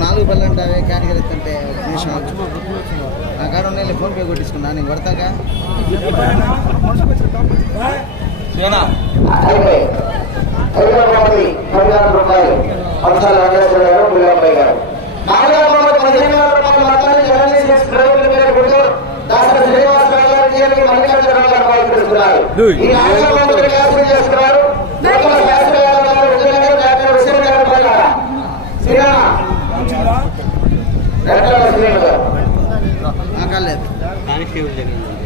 నాలుగు పళ్ళు అంటావే క్యాటగిరీ అంటే నా కాడ ఉన్నాయి ఫోన్పే కొట్టించుకున్నా. నేను కొడతాగా? ఈ కేబుల్ జరిగిందండి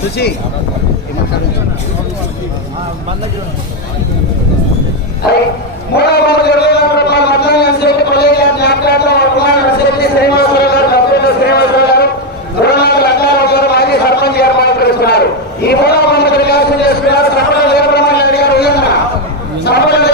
చూసి ఈ మూడవ మంది ప్రకాశం చేస్తున్నారు సభలో లేబ్రహ్మణ్ రెడ్డి గారు సభలో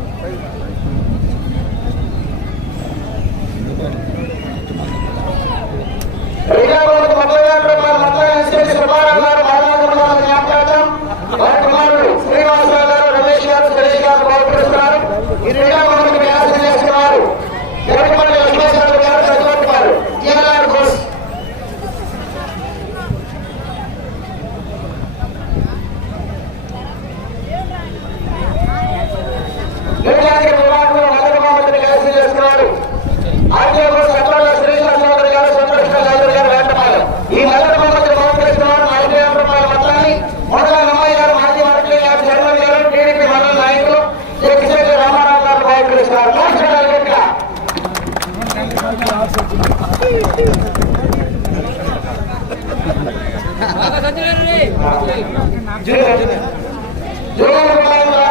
జూనియర్ జూనియర్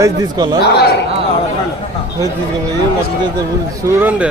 ప్రైజ్ తీసుకోవాలా? ప్రైజ్ చూడండి. చూడండి.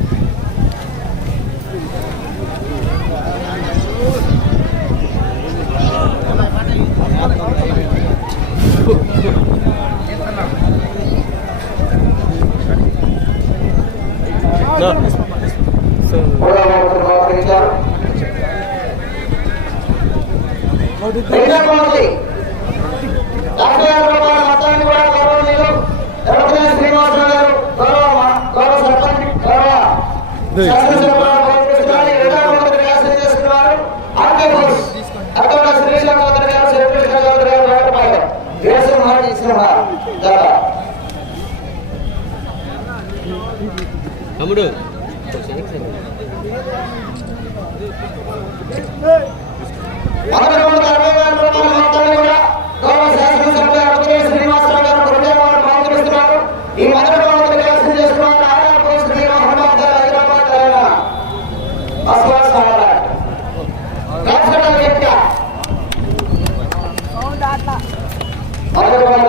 శ్రీనివాసరావు గారు గౌరవ గౌరవ సర్పంచ్ గౌరవ తమ్ముడు ఈ మధ్య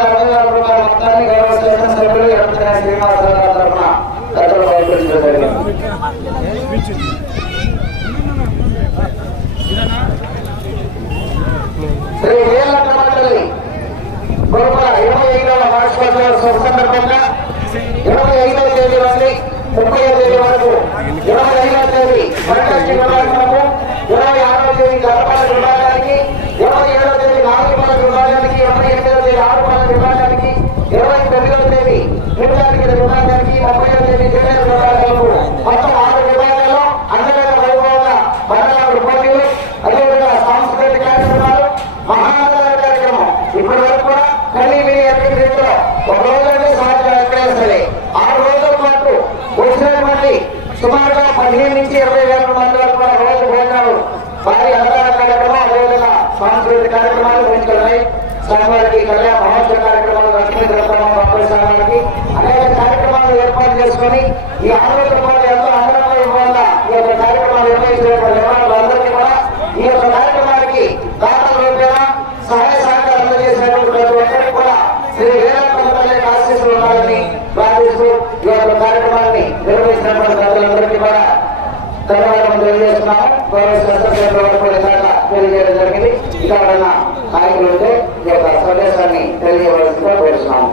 అరవై ఆరు రూపాయల మొత్తాన్ని గౌరవ శాసనసభ్యులు ఎడతనే శ్రీనివాసరావు తరఫున పెద్దలు బయటపెట్టడం జరిగింది శ్రీ వీరభద్ర మండలి గురుకుల ఇరవై ఐదవ వార్షికోత్సవ సందర్భంగా ఇరవై ఐదవ తేదీ నుండి ముప్పై తేదీ వరకు ఇరవై ఐదవ తేదీ వరకష్టి విభాగము ఇరవై ఆరవ తేదీ గర్భపాల విభాగానికి ఇరవై ఏడవ తేదీ నాలుగు పాల విభాగానికి ఇరవై ఎనిమిదవ తేదీ ఆరు పాల విభాగానికి ఇరవై తొమ్మిదవ తేదీ నిర్ధారిత విభాగానికి ముప్పై తేదీ జూనియర్ విభాగాలకు మొత్తం ఆరు విభాగాల్లో అంగరంగ వైభవంగా మరణాలు పోటీలు అదేవిధంగా సాంస్కృతిక కార్యక్రమాలు మహానగర కార్యక్రమం ఇప్పటి వరకు కూడా కన్నీ విని ఎక్కడి రీతిలో ఒక రోజు అంటే సంవత్సరం ఎక్కడైనా సరే ఆరు రోజుల పాటు వచ్చినటువంటి సుమారుగా పదిహేను నుంచి ఇరవై వేల మంది వరకు కూడా రోజు భోజనాలు భారీ అన్నదాన కార్యక్రమం అదేవిధంగా సాంస్కృతిక కార్యక్రమాలు ఉంటున్నాయి స్వామివారికి కళ్యాణ మహోత్సవ కార్యక్రమాలు లక్ష్మీ దర్శనం స్వామివారికి అనేక కార్యక్రమాలు ఏర్పాటు చేసుకొని ఈ ఆరు ప్రార్థిస్తూ ఈ యొక్క కార్యక్రమాన్ని నిర్వహించినటువంటి ప్రజలందరికీ కూడా ధన్యవాదాలు తెలియజేస్తున్నాము తెలియజేయడం జరిగింది. ఇక్కడ ఉన్న నాయకులు ఉంటే ఈ యొక్క సందేశాన్ని తెలియజేయవలసిందిగా కోరుతున్నాము